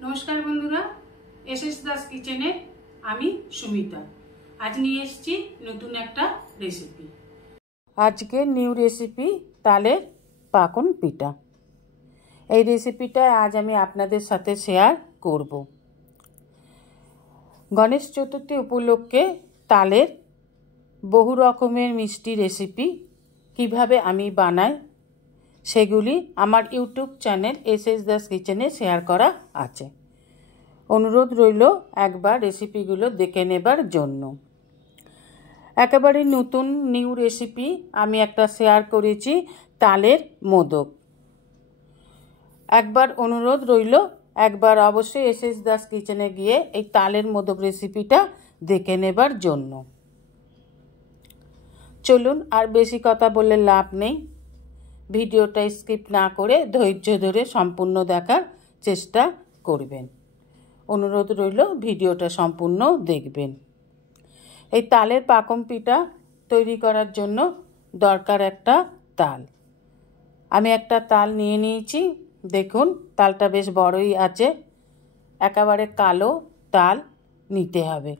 नमस्कार बंधुरा एसएस दास किचेने आमी सुमिता आज निये एसेछि नतून एकटा रेसिपि। आजके निउ रेसिपि तालेर पाकन पिठा। এই রেসিপিটা আজ আমি আপনাদের সাথে শেয়ার করব। গণেশ চতুর্থী উপলক্ষে তালের বহু রকমের মিষ্টি রেসিপি কিভাবে আমি বানাই সেগুলি আমার ইউটিউব চ্যানেল এসএস দাস কিচেনে শেয়ার করা আছে। অনুরোধ রইল একবার রেসিপিগুলো দেখে নেবার জন্য। একেবারে নতুন নিউ রেসিপি আমি একটা শেয়ার করেছি তালের মোদক। একবার অনুরোধ রইল একবার অবশ্যই এসএস দাস কিচেনে গিয়ে এই তালের মোদক রেসিপিটা দেখে নেবার জন্য। চলুন আর বেশি কথা বললে লাভ নেই, ভিডিওটা স্কিপ না করে ধৈর্য ধরে সম্পূর্ণ দেখার চেষ্টা করবেন। অনুরোধ রইল ভিডিওটা সম্পূর্ণ দেখবেন। এই তালের পাকন পিঠা তৈরি করার জন্য দরকার একটা তাল। আমি একটা তাল নিয়ে নিয়েছি, দেখুন তালটা বেশ বড়ই আছে। একেবারে কালো তাল নিতে হবে।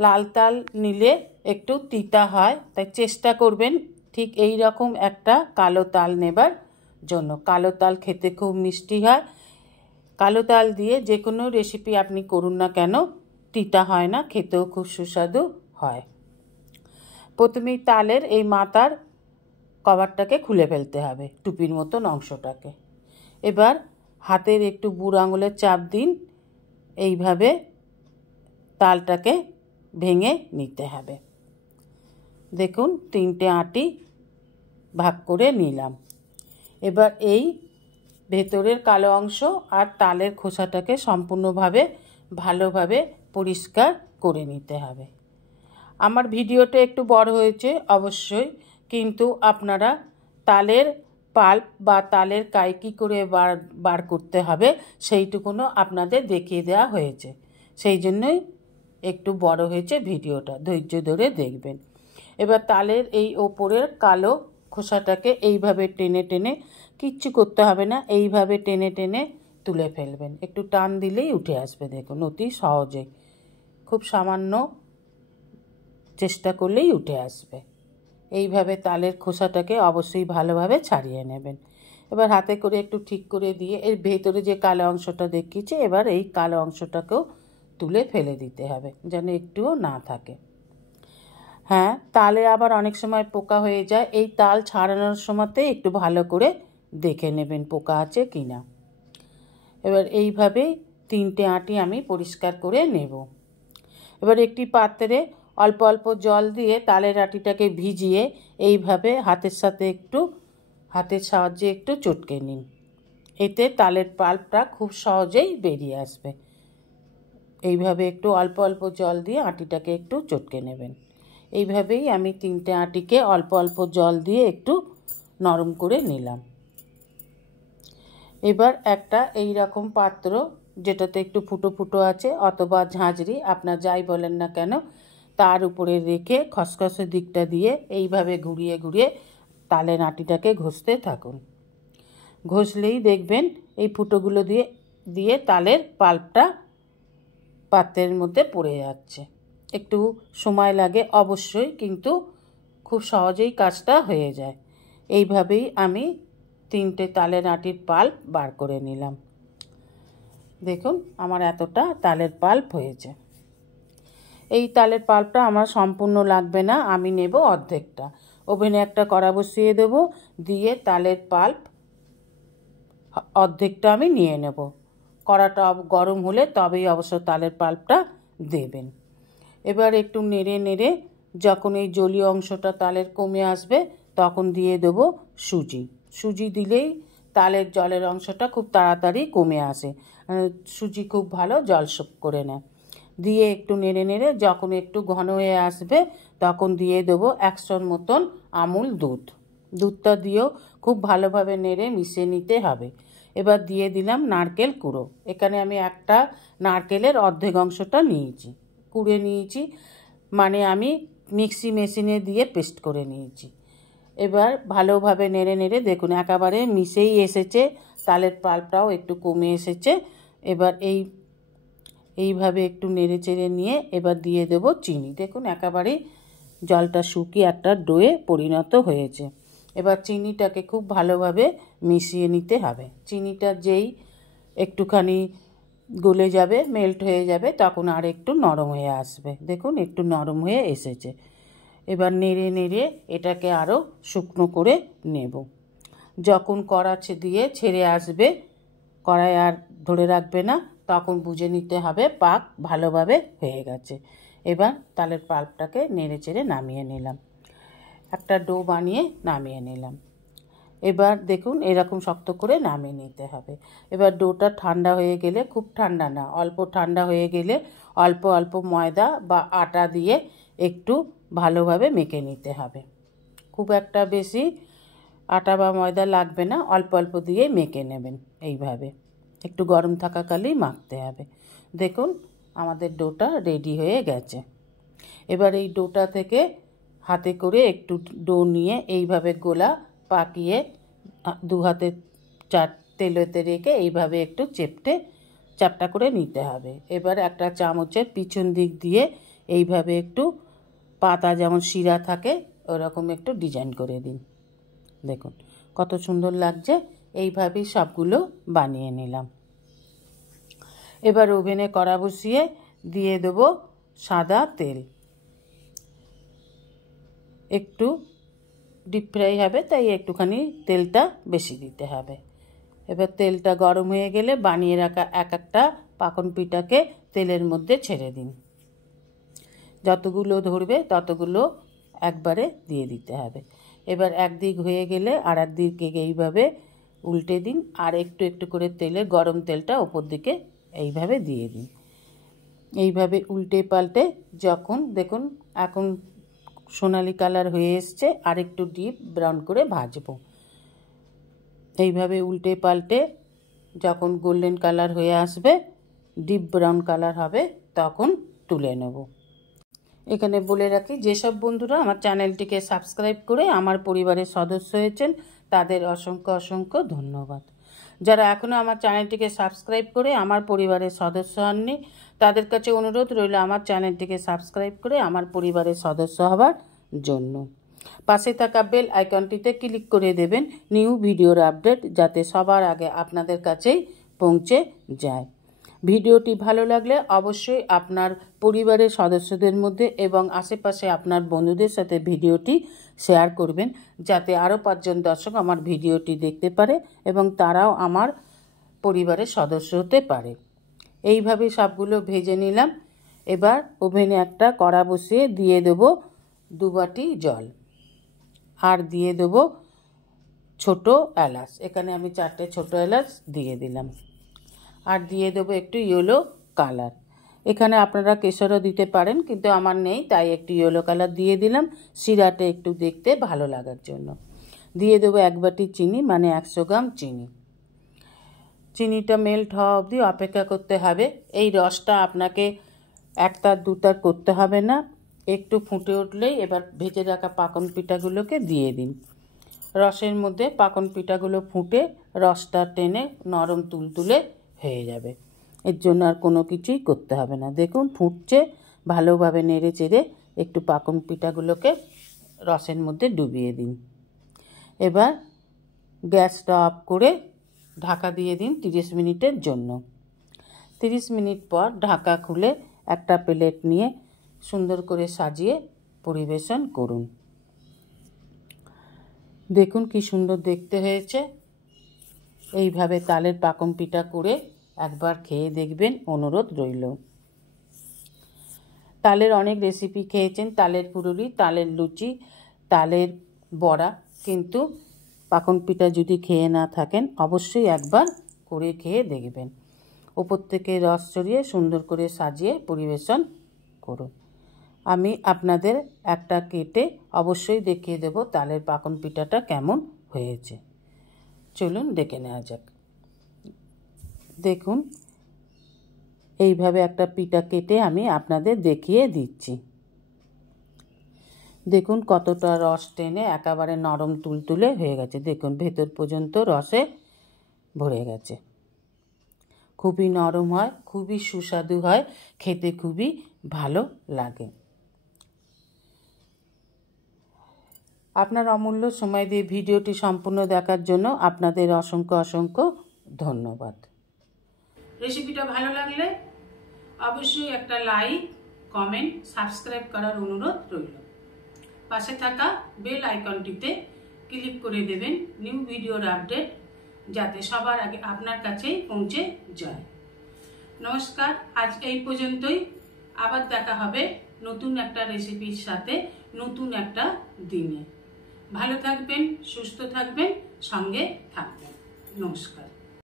লাল তাল নিলে একটু তিতা হয়, তাই চেষ্টা করবেন ঠিক এই রকম একটা কালো তাল নেবার জন্য। কালো তাল খেতে খুব মিষ্টি হয়। কালো তাল দিয়ে যে কোনো রেসিপি আপনি করুন না কেন তিতা হয় না, খেতেও খুব সুস্বাদু হয়। প্রথমেই তালের এই মাথার কভারটাকে খুলে ফেলতে হবে, টুপির মতন অংশটাকে। এবার হাতের একটু বুড়ো আঙুলের চাপ দিন, এইভাবে তালটাকে ভেঙে নিতে হবে। দেখুন তিনটে আটি ভাগ করে নিলাম। এবার এই ভেতরের কালো অংশ আর তালের খোসাটাকে সম্পূর্ণভাবে ভালোভাবে পরিষ্কার করে নিতে হবে। আমার ভিডিওটা একটু বড় হয়েছে অবশ্যই, কিন্তু আপনারা তালের পাল্প বা তালের কাই কী করে বার করতে হবে সেইটুকুনও আপনাদের দেখিয়ে দেওয়া হয়েছে, সেই জন্যই একটু বড় হয়েছে ভিডিওটা, ধৈর্য ধরে দেখবেন। এবার তালের এই ওপরের কালো খোসাটাকে এইভাবে টেনে টেনে, কিচ্ছু করতে হবে না, এইভাবে টেনে টেনে তুলে ফেলবেন। একটু টান দিলেই উঠে আসবে, দেখুন অতি সহজেই, খুব সামান্য চেষ্টা করলেই উঠে আসবে। এইভাবে তালের খোসাটাকে অবশ্যই ভালোভাবে ছাড়িয়ে নেবেন। এবার হাতে করে একটু ঠিক করে দিয়ে এর ভেতরে যে কালো অংশটা দেখিয়েছে, এবার এই কালো অংশটাকেও তুলে ফেলে দিতে হবে যেন একটুও না থাকে। হ্যাঁ, তালে আবার অনেক সময় পোকা হয়ে যায়, এই তাল ছাড়ানোর সময়তে একটু ভালো করে দেখে নেবেন পোকা আছে কি না। এবার এইভাবেই তিনটে আটি আমি পরিষ্কার করে নেব। এবার একটি পাত্রে অল্প অল্প জল দিয়ে তালের আটিটাকে ভিজিয়ে এইভাবে হাতের সাহায্যে একটু চটকে নিন। এতে তালের পাল্পটা খুব সহজেই বেরিয়ে আসবে। এইভাবে একটু অল্প অল্প জল দিয়ে আটিটাকে একটু চটকে নেবেন। এইভাবেই আমি তিনটে আটিকে অল্প অল্প জল দিয়ে একটু নরম করে নিলাম। এবার একটা এই রকম পাত্র যেটাতে একটু ফুটো ফুটো আছে অথবা ঝাঁঝরি, আপনার যাই বলেন না কেন, তার উপরে রেখে খসখসে দিকটা দিয়ে এইভাবে ঘুরিয়ে ঘুরিয়ে তালের আটিটাকে ঘষতে থাকুন। ঘষলেই দেখবেন এই ফুটোগুলো দিয়ে তালের পাল্পটা পাত্রের মধ্যে পড়ে যাচ্ছে। একটু সময় লাগে অবশ্যই, কিন্তু খুব সহজেই কাজটা হয়ে যায়। এইভাবেই আমি তিনটে তালের আটির পাল্প বার করে নিলাম। দেখুন আমার এতটা তালের পাল্প হয়েছে। এই তালের পাল্পটা আমার সম্পূর্ণ লাগবে না, আমি নেব অর্ধেকটা। ওভেনে একটা কড়া বসিয়ে দেব, দিয়ে তালের পাল্প অর্ধেকটা আমি নিয়ে নেব। কড়াটা গরম হলে তবেই অবশ্য তালের পাল্পটা দেবেন। এবার একটু নেড়ে নেড়ে যখন এই জলীয় অংশটা তালের কমে আসবে তখন দিয়ে দেব সুজি। সুজি দিলেই তালের জলের অংশটা খুব তাড়াতাড়ি কমে আসে, সুজি খুব ভালো জল শোপ করে নেয়। দিয়ে একটু নেড়ে নেড়ে যখন একটু ঘন হয়ে আসবে তখন দিয়ে দেবো 100 মতন আমুল দুধ। দুধটা দিয়েও খুব ভালোভাবে নেড়ে মিশিয়ে নিতে হবে। এবার দিয়ে দিলাম নারকেল কুড়ো। এখানে আমি একটা নারকেলের অর্ধেক অংশটা নিয়েছি, কুড়ে নিয়েছি, মানে আমি মিক্সি মেশিনে দিয়ে পেস্ট করে নিয়েছি। এবার ভালোভাবে নেড়ে নেড়ে দেখুন একেবারে মিশেই এসেছে, তালের পাল্পটাও একটু কমে এসেছে। এবার এইভাবে একটু নেড়ে চেড়ে নিয়ে এবার দিয়ে দেব চিনি। দেখুন একেবারেই জলটা শুকিয়ে একটা ডোয়ে পরিণত হয়েছে। এবার চিনিটাকে খুব ভালোভাবে মিশিয়ে নিতে হবে। চিনিটা যেই একটুখানি গলে যাবে, মেল্ট হয়ে যাবে, তখন আর একটু নরম হয়ে আসবে। দেখুন একটু নরম হয়ে এসেছে। এবার নেড়ে নেড়ে এটাকে আরও শুকনো করে নেব। যখন কড়া দিয়ে ছেড়ে আসবে, কড়াই আর ধরে রাখবে না, তখন বুঝে নিতে হবে পাক ভালোভাবে হয়ে গেছে। এবার তালের পাল্পটাকে নেড়ে চেড়ে নামিয়ে নিলাম, একটা ডো বানিয়ে নামিয়ে নিলাম। এবার দেখুন এরকম শক্ত করে নামিয়ে নিতে হবে। এবার ডোটা ঠান্ডা হয়ে গেলে, খুব ঠান্ডা না, অল্প ঠান্ডা হয়ে গেলে অল্প অল্প ময়দা বা আটা দিয়ে একটু ভালোভাবে মেখে নিতে হবে। খুব একটা বেশি আটা বা ময়দা লাগবে না, অল্প অল্প দিয়ে মেখে নেবেন। এইভাবে একটু গরম থাকাকালেই মাখতে হবে। দেখুন আমাদের ডোটা রেডি হয়ে গেছে। এবার এই ডোটা থেকে হাতে করে একটু ডো নিয়ে এইভাবে গোলা পাকিয়ে দু হাতে তেলেতে রেখে এইভাবে একটু চ্যাপটা করে নিতে হবে। এবার একটা চামচের পিছন দিক দিয়ে এইভাবে একটু পাতা যেমন শিরা থাকে ওরকম একটু ডিজাইন করে দিন। দেখুন কত সুন্দর লাগছে। এইভাবেই সবগুলো বানিয়ে নিলাম। এবার ওভেনে কড়া বসিয়ে দিয়ে দেবো সাদা তেল। একটু ডিপ ফ্রাই হবে, তাই একটুখানি তেলটা বেশি দিতে হবে। এবার তেলটা গরম হয়ে গেলে বানিয়ে রাখা এক একটা পাকন পিঠাকে তেলের মধ্যে ছেড়ে দিন। যতগুলো ধরবে ততগুলো একবারে দিয়ে দিতে হবে। এবার একদিক হয়ে গেলে আর একদিকে এইভাবে উল্টে দিন, আর একটু একটু করে তেলে গরম তেলটা ওপর দিকে এইভাবে দিয়ে দিন। এইভাবে উল্টে পাল্টে যখন দেখুন এখন সোনালি কালার হয়ে এসছে, আর একটু ডিপ ব্রাউন করে ভাজবো। এইভাবে উল্টে পাল্টে যখন গোল্ডেন কালার হয়ে আসবে, ডিপ ব্রাউন কালার হবে, তখন তুলে নেব। এখানে বলে রাখি, যেসব বন্ধুরা আমার চ্যানেলটিকে সাবস্ক্রাইব করে আমার পরিবারের সদস্য হয়েছেন তাদের অসংখ্য অসংখ্য ধন্যবাদ। যারা এখনও আমার চ্যানেলটিকে সাবস্ক্রাইব করে আমার পরিবারের সদস্য হননি, তাদের কাছে অনুরোধ রইল আমার চ্যানেলটিকে সাবস্ক্রাইব করে আমার পরিবারের সদস্য হওয়ার জন্য। পাশে থাকা বেল আইকনটিতে ক্লিক করে দেবেন নিউ ভিডিওর আপডেট যাতে সবার আগে আপনাদের কাছেই পৌঁছে যায়। ভিডিওটি ভালো লাগলে অবশ্যই আপনার পরিবারের সদস্যদের মধ্যে এবং আশেপাশে আপনার বন্ধুদের সাথে ভিডিওটি শেয়ার করবেন, যাতে আরও 5 জন দর্শক আমার ভিডিওটি দেখতে পারে এবং তারাও আমার পরিবারের সদস্য হতে পারে। এইভাবে সবগুলো ভেজে নিলাম। এবার ওভেনে একটা কড়া বসিয়ে দিয়ে দেবো 2 বাটি জল, আর দিয়ে দেবো ছোট এলাচ। এখানে আমি 4টে ছোট এলাচ দিয়ে দিলাম, আর দিয়ে দেবো একটু ইয়েলো কালার। এখানে আপনারা কেশরও দিতে পারেন, কিন্তু আমার নেই, তাই একটু ইয়েলো কালার দিয়ে দিলাম শিরাটা একটু দেখতে ভালো লাগার জন্য। দিয়ে দেবো 1 বাটি চিনি, মানে 100 গ্রাম চিনি। চিনিটা মেল্ট হওয়া অবধি অপেক্ষা করতে হবে। এই রসটা আপনাকে 1 তার 2 তার করতে হবে না, একটু ফুটে উঠলেই এবার ভেজে রাখা পাকন পিঠাগুলোকে দিয়ে দিন। রসের মধ্যে পাকন পিঠাগুলো ফুটে রসটা টেনে নরম তুলতুলে হয়ে যাবে। এর জন্য আর কোনো কিছুই করতে হবে না। দেখুন ফুটছে, ভালোভাবে নেড়ে চেড়ে একটু পাকন পিঠাগুলোকে রসের মধ্যে ডুবিয়ে দিন। এবার গ্যাসটা অফ করে ঢাকা দিয়ে দিন 30 মিনিটের জন্য। 30 মিনিট পর ঢাকা খুলে একটা প্লেট নিয়ে সুন্দর করে সাজিয়ে পরিবেশন করুন। দেখুন কি সুন্দর দেখতে হয়েছে। এইভাবে তালের পাকন পিঠা করে একবার খেয়ে দেখবেন, অনুরোধ রইল। তালের অনেক রেসিপি খেয়েছেন, তালের ফুলুরি, তালের লুচি, তালের বড়া, কিন্তু পাকন পিঠা যদি খেয়ে না থাকেন অবশ্যই একবার করে খেয়ে দেখবেন। ওপর থেকে রস ছড়িয়ে সুন্দর করে সাজিয়ে পরিবেশন করুন। আমি আপনাদের একটা কেটে অবশ্যই দেখিয়ে দেব তালের পাকন পিঠাটা কেমন হয়েছে। চলুন দেখে নেওয়া যাক। দেখুন এইভাবে একটা পিঠা কেটে আমি আপনাদের দেখিয়ে দিচ্ছি। দেখুন কতটা রস টেনে একেবারে নরম তুলতুলে হয়ে গেছে। দেখুন ভেতর পর্যন্ত রসে ভরে গেছে। খুবই নরম হয়, খুবই সুস্বাদু হয়, খেতে খুবই ভালো লাগে। আপনার অমূল্য সময় দিয়ে ভিডিওটি সম্পূর্ণ দেখার জন্য আপনাদের অসংখ্য অসংখ্য ধন্যবাদ। রেসিপিটা ভালো লাগলে অবশ্যই একটা লাইক, কমেন্ট, সাবস্ক্রাইব করার অনুরোধ রইল। পাশে থাকা বেল আইকনটিতে ক্লিক করে দেবেন নিউ ভিডিওর আপডেট যাতে সবার আগে আপনার কাছেই পৌঁছে যায়। নমস্কার, আজ এই পর্যন্তই। আবার দেখা হবে নতুন একটা রেসিপির সাথে নতুন একটা দিনে। ভালো থাকবেন, সুস্থ থাকবেন, সঙ্গে থাকবেন। নমস্কার।